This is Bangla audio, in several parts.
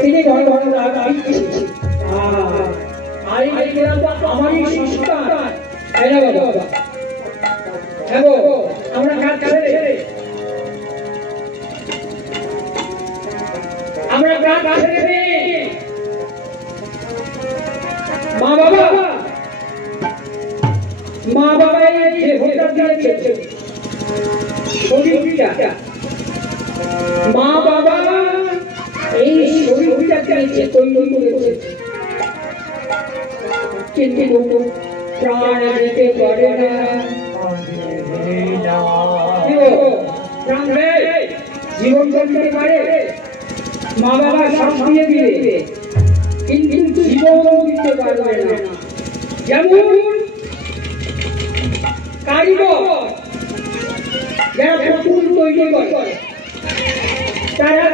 তিনি ঘন ঘন আমারই সংস্কার বাবা হ্যাঁ আমরা কাজ ছেড়ে আমরা কাজ ছেড়ে মা বাবা যে ভোটার দিয়েছে শরীরটা মা বাবা এই শরীরটা দিয়েছে তৈরি করেছে কিন্তু প্রাণ দিতে পারে না জীবন দিতে পারে মা বাবা সব দিয়ে দিবে কিন্তু জীবন দিতে পারবে না যেমন কারিগর যারা পুতুল তৈরি করে তারা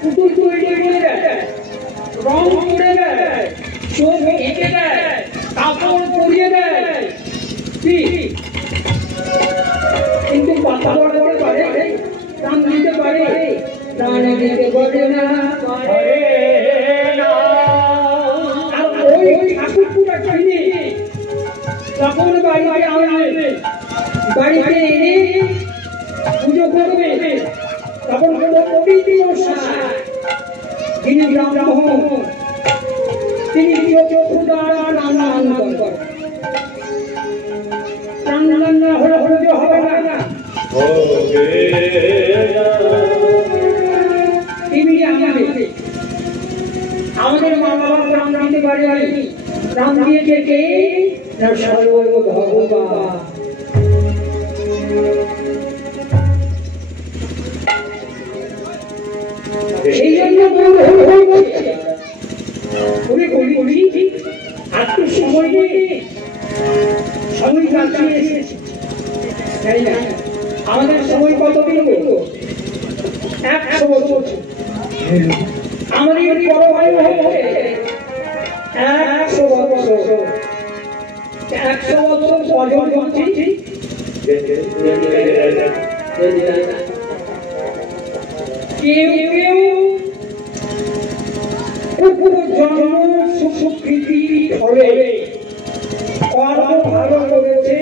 পুতুল তৈরি করে দেয় রং করে দেয় চোখ এঁকে দেয় কাপড় পরিয়ে দেয় কিন্তু কথা বলতে পারে প্রাণ দিতে পারে প্রাণ দিতে পারে না আর ওই ঠাকুরপুরা কিনে তখন বাড়িতে আনবে বাড়িতে এনে পুজো করবে তখন প্রীতি তিনি ব্রাহ্মণ তিনি হবে না তিনি আমাদের মা বাবা প্রাণ দিতে পারে প্রাণ দিয়েছে কে ভগবান সেই জন্য আজকে সময় সময় কাটিয়ে এসেছে তাই না আমাদের সময় কতদিন বলবো 100 বছর আমাদের বড় ভাই হচ্ছে 100 বছর 100 বছর পর্যন্ত কেউ কেউ জন্ম সুস্বীকৃতি ধরে কর্ম ভালো করেছে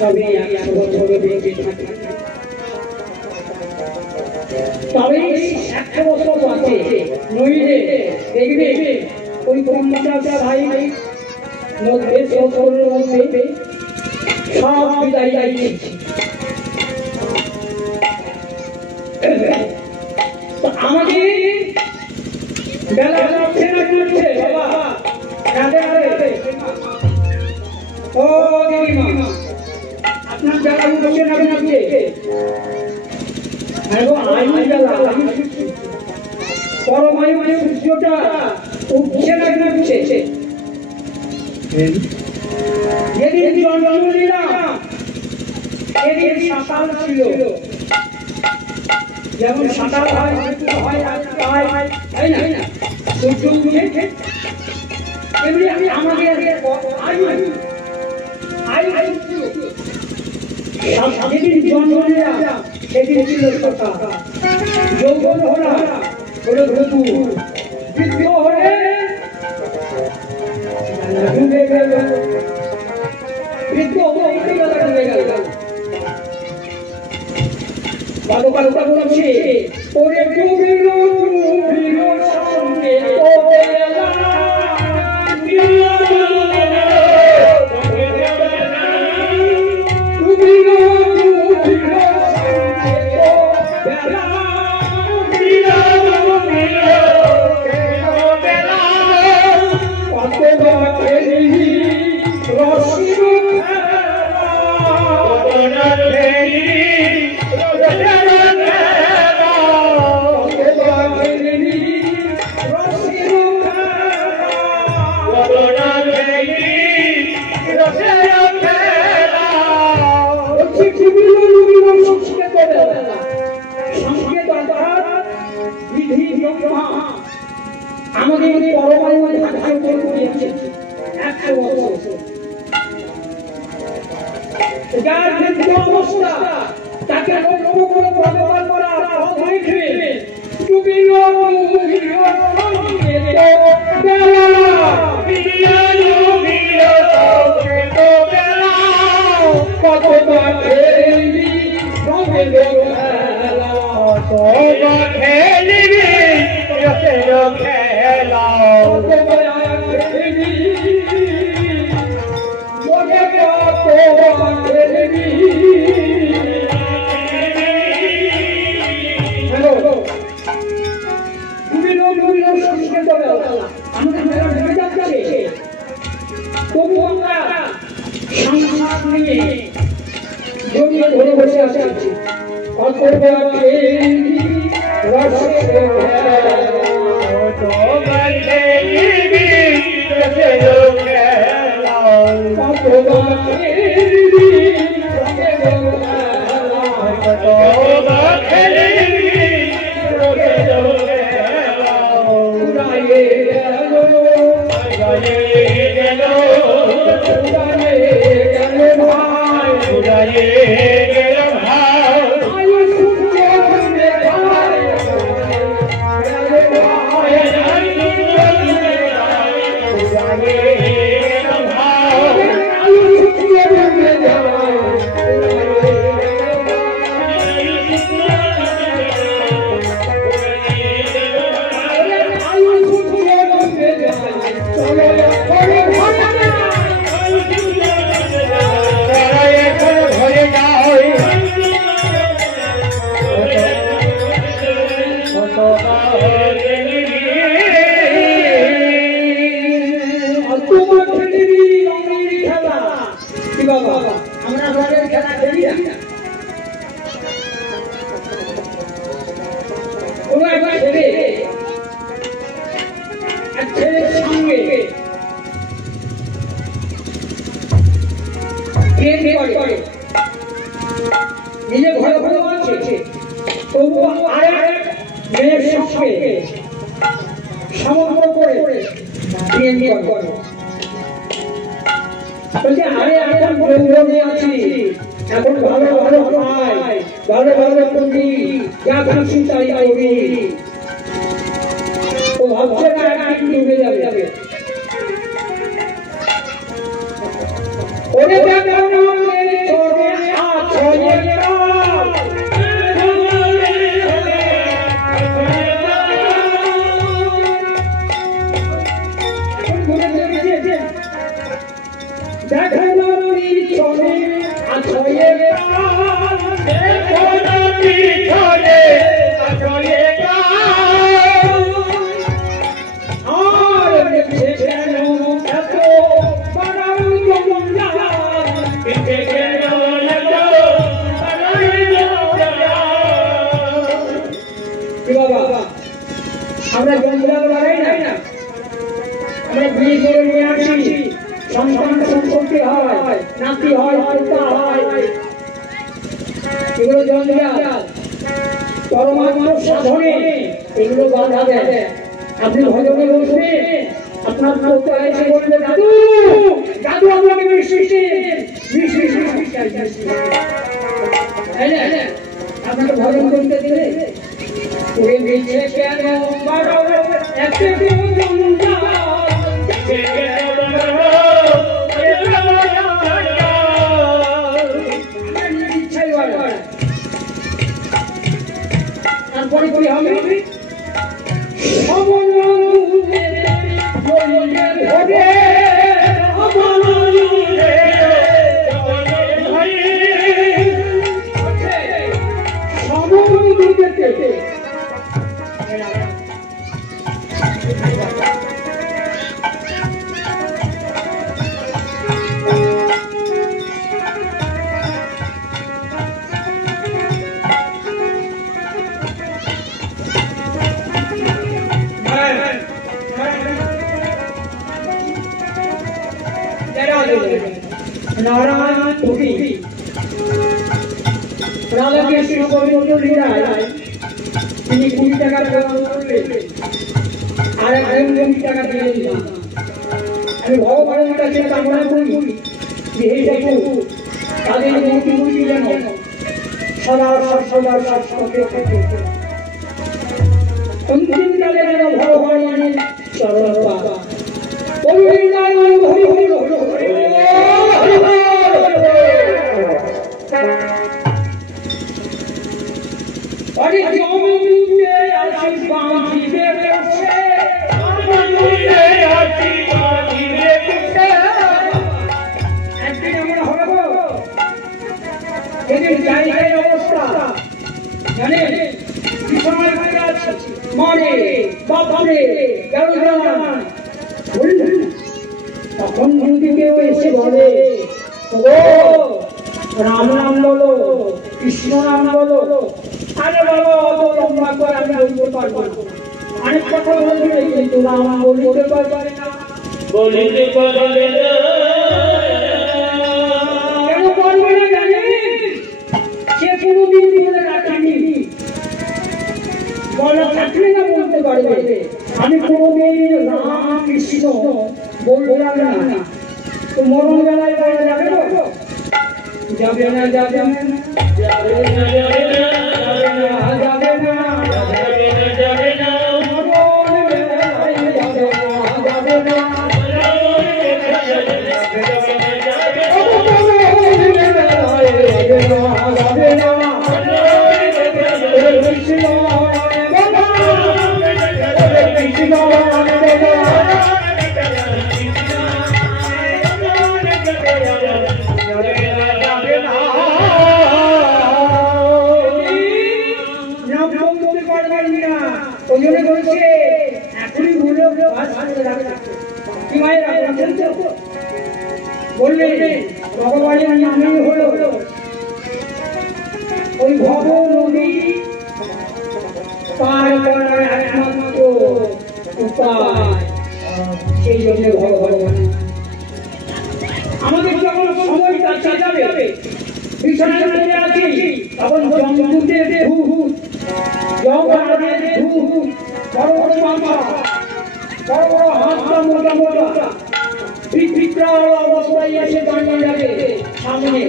তবে 100 বছর বেঁচে থাকে তবে 100 বছর বাঁচে নইলে দেখবে ওই 50 ভাই মধ্যে 70 মধ্যে সব বিদায় দিয়েছে আমাদের বেলা যাচ্ছে না করছে বাবা রাধে রাধে ও দিদিমা আপনার বেলা উঠছে না নাকি আয়ু বেলা পরমায়ু সূর্যটা উঠছে না নাচছে যেদিন জন্ম নিলাম সেদিন সকাল ছিল যেমন সকাল হয় তাই না সূর্য উঠে এমনি আমাদের যেদিন জন্ম নিলাম সেদিন ছিল সকাল যৌবন হলো ঋতু বৃদ্ধ হলে ডুবে গেল বৃদ্ধ ডুবে গেল ভালো ভালো বলছে ওরে ডুবিল ডুবিল সঙ্গে আমাদের পরমায়ু ঢাকায় দিয়েছে 100 বছর যার যে অবস্থা তাকে লক্ষ্য করে প্রমাণ করা সদা অন্তিমকালে যেন ভগবানের চরণ পাওয়া। হরি হরি হরি হরি অরে জমিতে আসি বাঁধিবে বসে, জমিতে আসি বাঁধিবে বসে। একদিন আমরা হবো এদের জায়গায় অবস্থা জানে বিছানায় পড়ে আছে, মারে বাপরে গেল বললেন। তখন যদি কেউ এসে বলে ও রাম নাম বলো, কৃষ্ণ নাম বলো, আরে বলো অত লম্বা করে আমি বলতে পারবো না। অনেক কথা বলবে কিন্তু রাম বলতে পারবে না, বলতে পারবে না। কেন পারবে না জানেন? সে কোনোদিন বলে রাখেনি, বলা থাকলে না বলতে পারবে আমি কোনোদিন রাম কৃষ্ণ বললাম না। তো মরণ বেলায় বলা যাবে না, যাবে না, যাবে না, যাবে না, যাবে না, যাবে না, যাবে না, যাবে না, মরণ বেলায় যাবে না, যাবে না, যাবে না, বললেন ভগবানের নামে হলো ওই ভব নদী পার করার একমাত্র উপায়। সেই জন্য ভগবান আমাদের যখন সময় কাছে যাবে, বিছানায় পড়ে আছি, তখন জমদূতের ভূত, জগন্নাথের ভূত, বড় বড় মাথা, বড় বড় হাতটা মোটা মোটা, বিচিত্র অবস্থায় এসে দাঁড়িয়ে যাবে সামনে।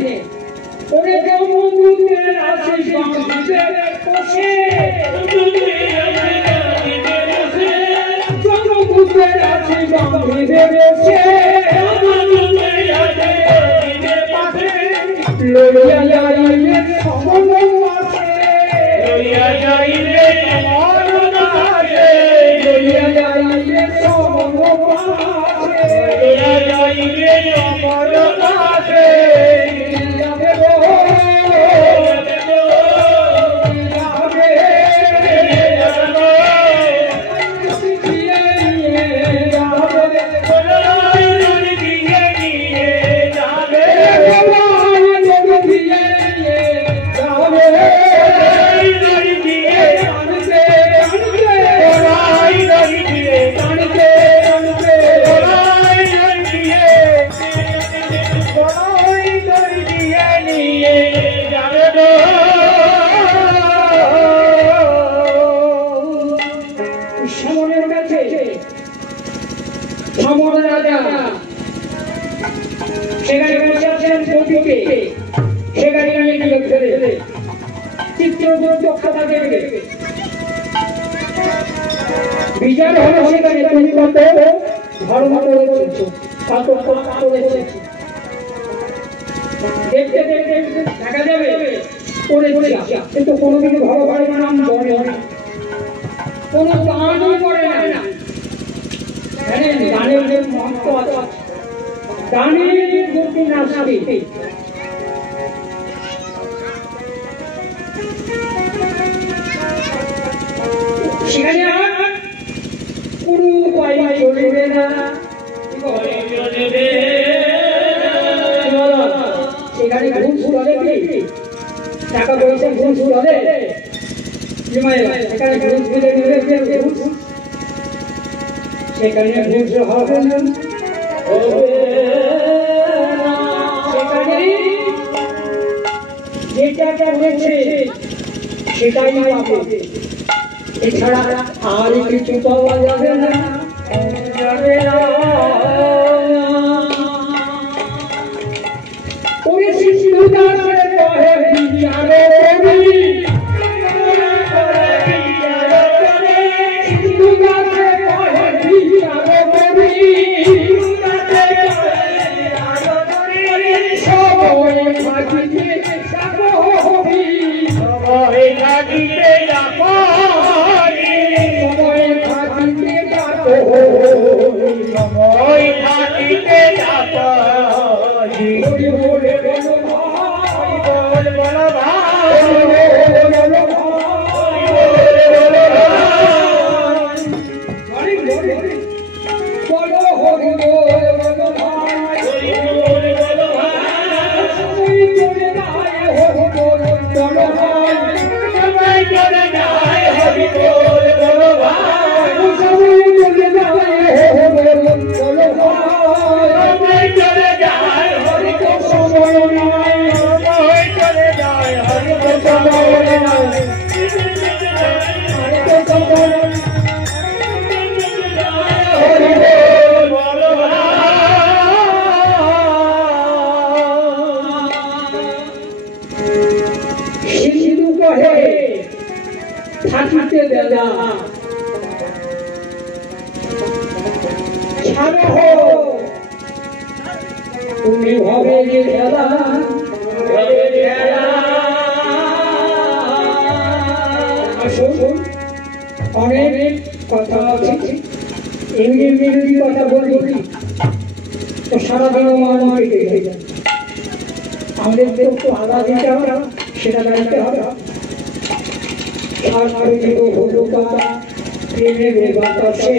ওরে জমদূতের আছে বাঁধিবে বসে, জমদূতের আছে বাঁধিবে বসে, লইয়া যাইবে সমন আছে, লইয়া যাইবে সমন আছে, লইয়া যাইবে সমন আছে, লইয়া যাইবে সমন আছে, যাবে গো যাবে গো যাবে যাবে দিয়ে নিয়ে যাবে, কোলাই দিয়ে নিয়ে যাবে, সেখানে বসে আছেন প্রতীকে, সেখানে ফেলে চিত্রদক্ষতা দেখবে বিচার হলো সেখানে তুমি কত ধর্ম করেছ, কত পাপ করেছ। দেখতে দেখতে দেখা যাবে করেছি, কিন্তু কোনোদিন ভগবানের নাম বলে না, কোনো গানও করে না। জানেন গানের যে মহত্ব আছে, গানের যদি না থাকে সেখানে আর কোনো উপায় চলবে না, সেখানে ঘুষ চলে কি টাকা পয়সা ঘুষ চলে, সেখানে ঘুষ দিলে সেখানে ঘুষ হবে না, সেখানে যেটা করেছে সেটাই পাবে, এছাড়া আর কিছু পাওয়া যাবে না, যাবে না। ওরে শিশু দাসে কহে বিচারে করি, বিচারে করি, থাকিতে যাবো হবি সময় থাকিতে যাবো সময় থাকিতে যাবো সময় থাকিতে যাবো বলি বলে বলো ভাই বল বল ভাই বলো ভাই বলো হরি বলো ভাই সময় চলে যায় হরি বলো ভাই সময় চলে যায় হরি বল বল ভাই সময় চলে যায় হরি বলো ভাই সময় চলে যায় হরি বল সময় নাই সময় চলে যায় হরি বল সময় নাই সময় হরি বল বল সিন্ধু কহে থাকিতে বেলা ছাড়ো হো তুমি হবে যে খেলা শুন অনেক কথা আছে ইংরেজি কথা বলবি তো সারাদিন আমার কেটে যায় আমাদের যে একটু আলাদা দিতে হবে সেটা জানতে হবে আর হলো প্রেমের বাতাসে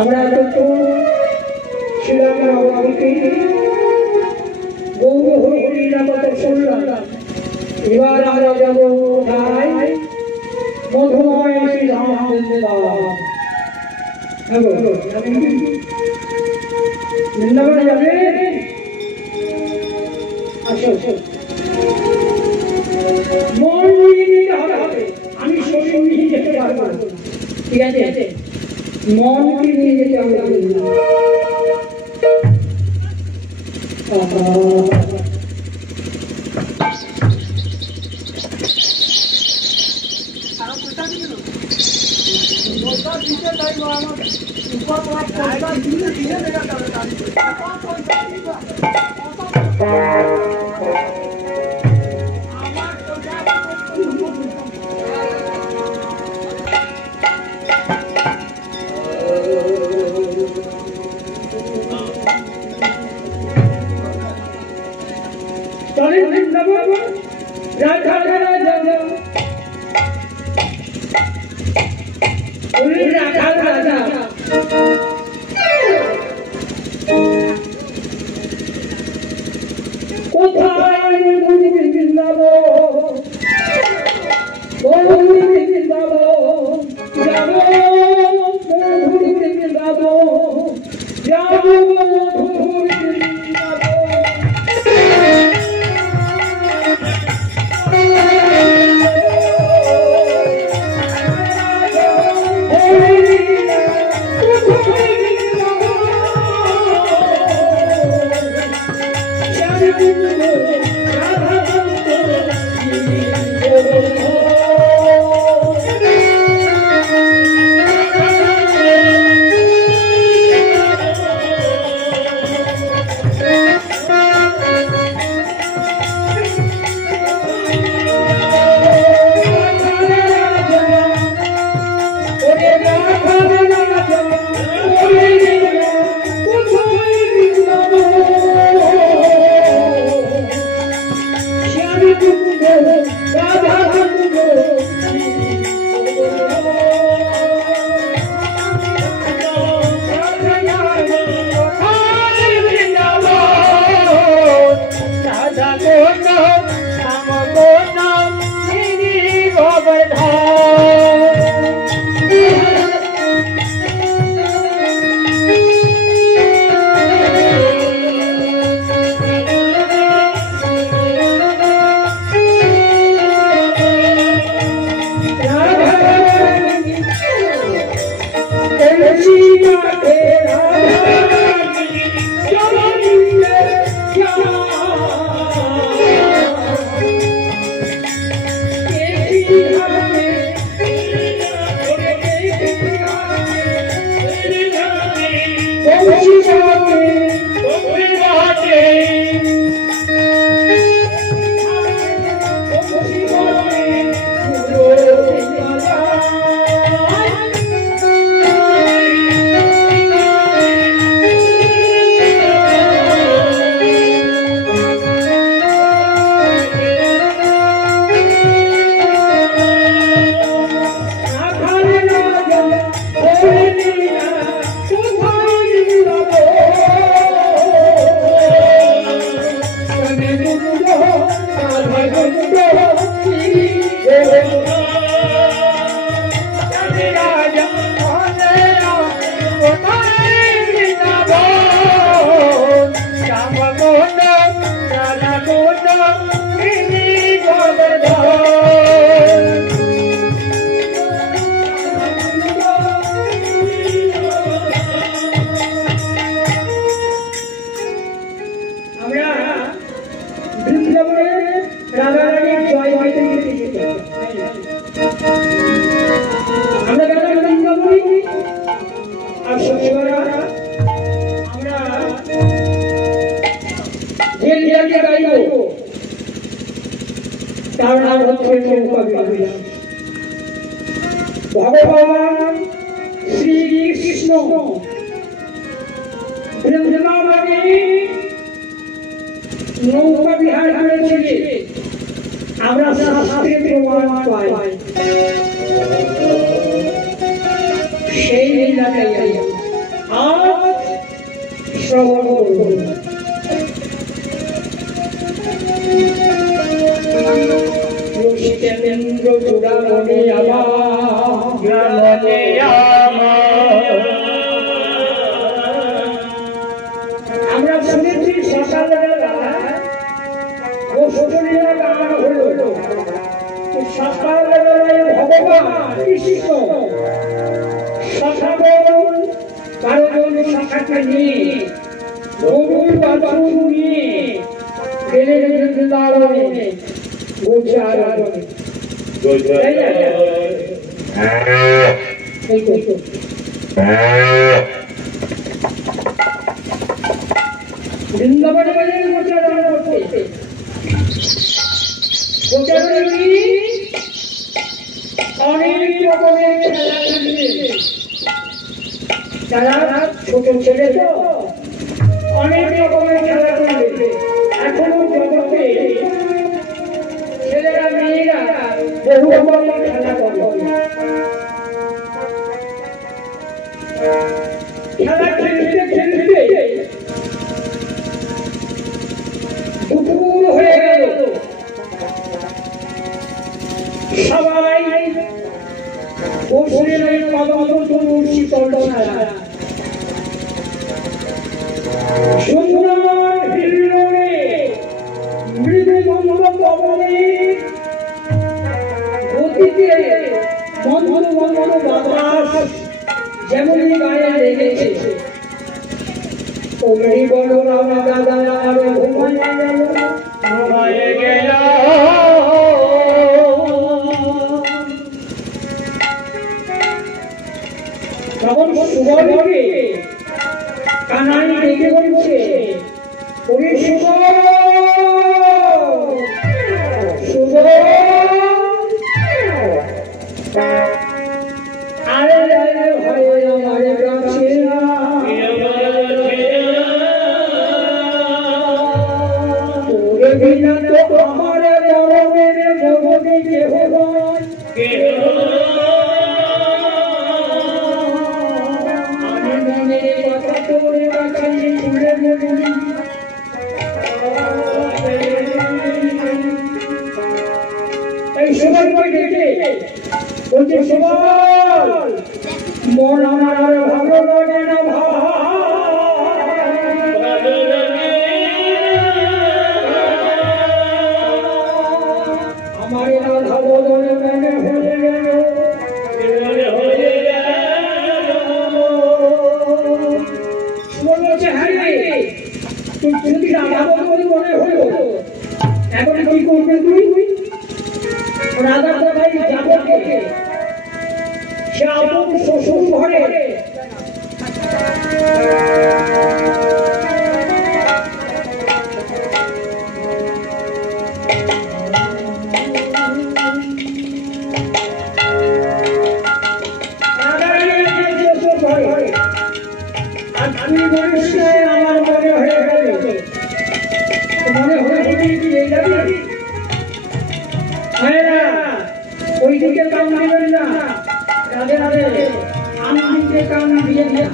আমরা তো শ্রীরামের অবদানকে গৌর হরির কথা শুনলাম। এবার আমরা যাব কোথায়? মধুময় শ্রীরামচন্দ্র বৃন্দাবনে যাবে। আসো মন নিয়ে নিতে হবে, আমি শরীর নিয়ে যেতে পারবো না, ঠিক আছে? মনকে নিয়ে যেতে হবে। भगवान श्री कृष्ण वृंदावने नौका विहार करेছিলেন আমরা শাস্ত্রে প্রমাণ পাই সেই লীলাটাই শ্রবণ করুন। রসিকেন্দ্র চূড়ামণি আমরা শুনেছি সকালবেলা ও শরীরে গান হলো সকালবেলায় ভগবান কৃষ্ণ সকাল 12 জন শাখাকে নিয়ে গরুর বাছুর নিয়ে গেলেন বৃন্দাবনে গোচারণে। বৃন্দাবনে গেলেন গোচারণ করতে। গোচারণে অনেক রকমের খেলা খেলছে। তারা ছোট ছেলে তো অনেক রকমের খেলা করবে। এখনো জগতে ছেলেরা মেয়েরা বহু রকমের খেলা করবে। খেলা খেলতে খেলতে দুপুর হয়ে গেল। সবাই বসলেন ওই কদম শীতল ছায়া। সুন্দর হিল্লোড়ে মৃদুমন্দ পবনে গতিতে মন্দ মন্দ বাতাস যেমনই গায়ে লেগেছে। ওমনি বলো রামা দাদা আর ঘুমায়ে গেল। তখন সুবলকে কানাই ডেকে বলছে, ওরে সুবল, সুবল, আরে আরে ভাই আমার কাছে তোরে বিনা তো আমার মরণের মরণে কেহ নয়। মন আমার ভালো লাগে না আমার রাধা বদলে মনে হয়ে গেল। বলছে হ্যাঁ তুই যদি রাধা বদলে মনে হলো এখন কি করবে তুই? রাধা কোথায় যাবো কে? সে আপন শ্বশুর ঘরে আমি বলিস আমার মনে হয়ে গেল। মনে হয়ে যাবি ওই দিকে কান দিবেন না, রাধে রাধে আমি দিকে কান দিয়ে দিয়া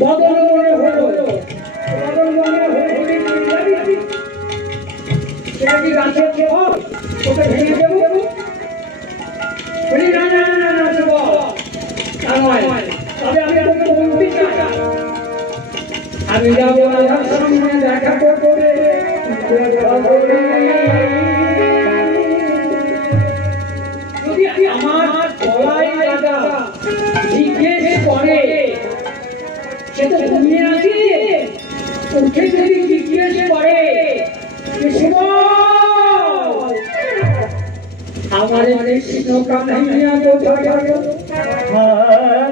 বদল মনে হলো সেটা কি গাছের ওকে ভেঙে দেবো? না না না না তবে আমি তোকে বলতে চাই আমি যাবো রাধার সামনে দেখা করে যদি আমার গলায় রাধা জিজ্ঞেস করে সে তো ঘুমিয়ে আছে, উঠে যদি জিজ্ঞেস করে আমার কৃষ্ণ কান্হাইয়া কোথায়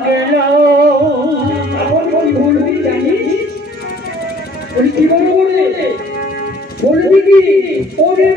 গেল? এখন কি বলবি জানিস? কি বলবো বলবি কি ওরে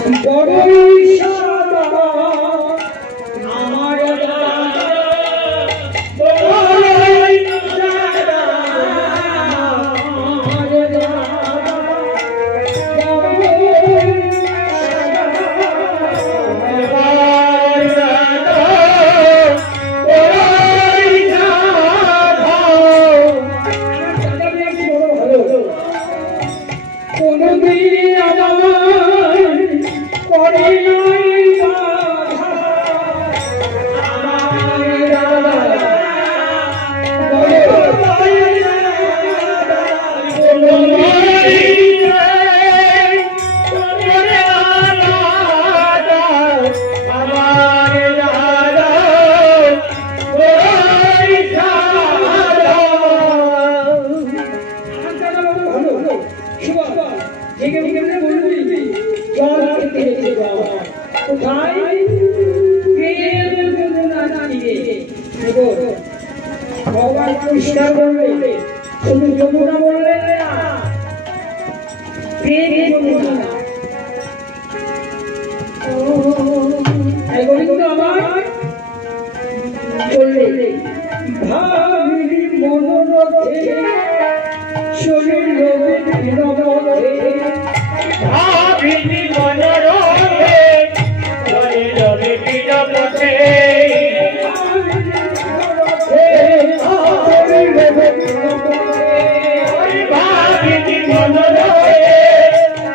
বড়ই সাদা আমার বড়ই সাদা ভগবান পরিষ্কার বলবে শুধু যমুনা বললে না যমুনা গোবিন্দ আমার বললে ভাবি মনোরথে শরীর ভাবিনি মনোরথে শরীরে বিরপথে ভাবিনি মনোরথে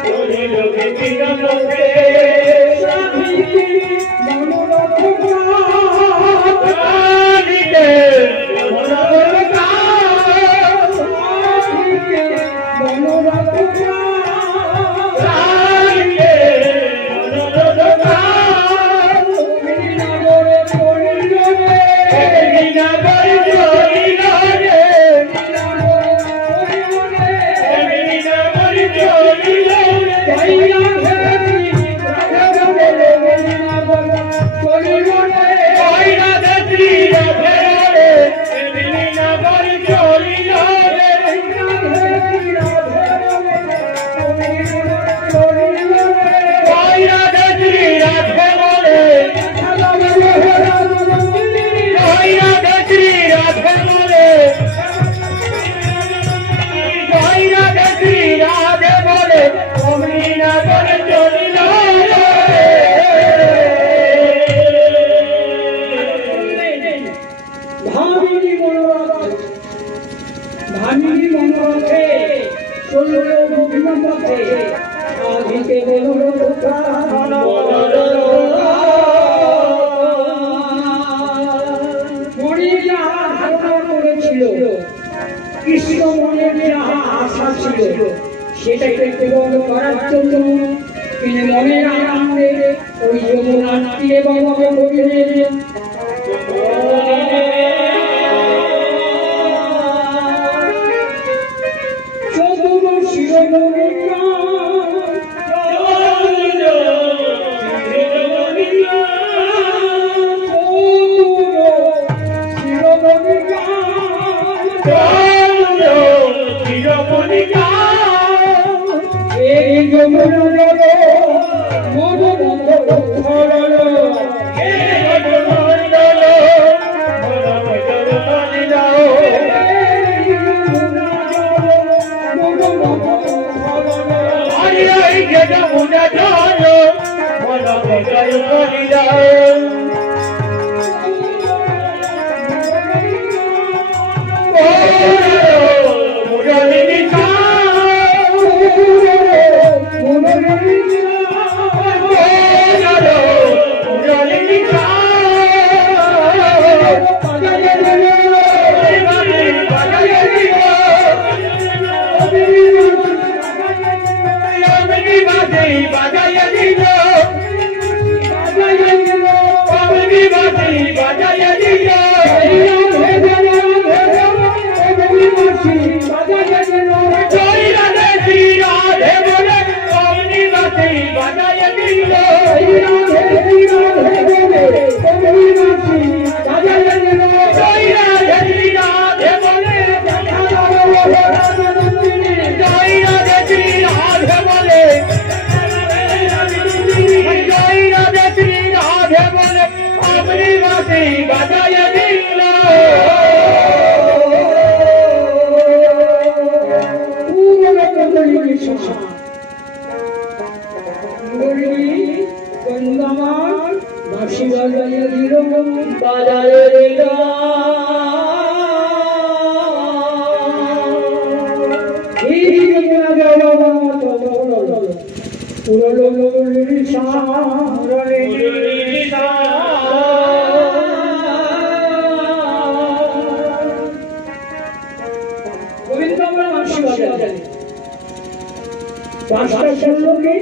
শরীরে বিরপথে কৃষ্ণ মনের যাহা আশা ছিল সেটাকে পূরণ করার জন্য তিনি মনের আনন্দে ওই যমুনা তীরে বাবাকে বলিলেন চতুর শিরোমণিকা এই যমুনা ঘন্টি বাজায় দিল বাজায় দিল গোবিন্দ আমরা মাসি বাজারে রাস্তা শুনলো কি